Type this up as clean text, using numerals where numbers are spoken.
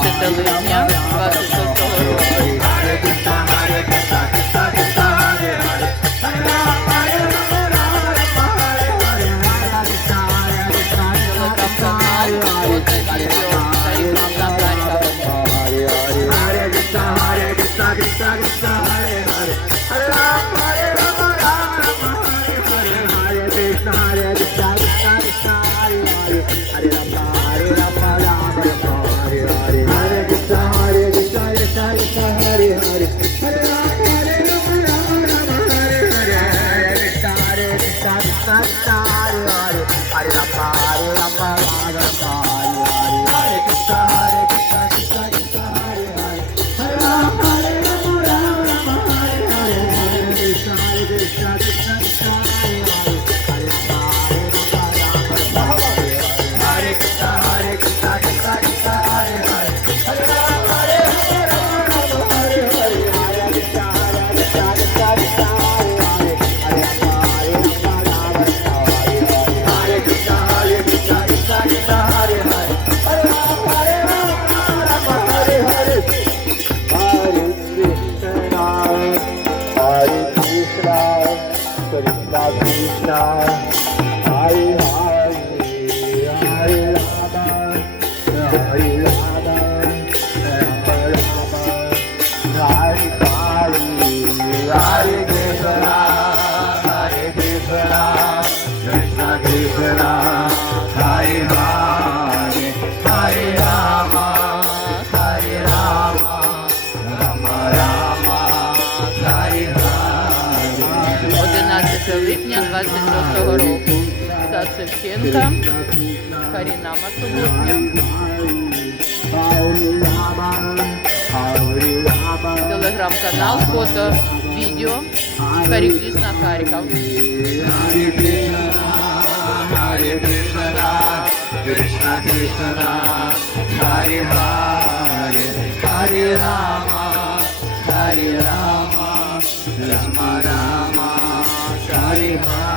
11 липня 26-го року. Телеграм-канал «Фото, видео» Харитона Харькова. Липня 26-го року. Стас Шевченка, Каріна Масолотня. Телеграм-канал «Фото, видео» Хари Кришна Харьков. Krishna Krishna Hare Hare Hare Rama Hare Rama Rama Rama Hare Hare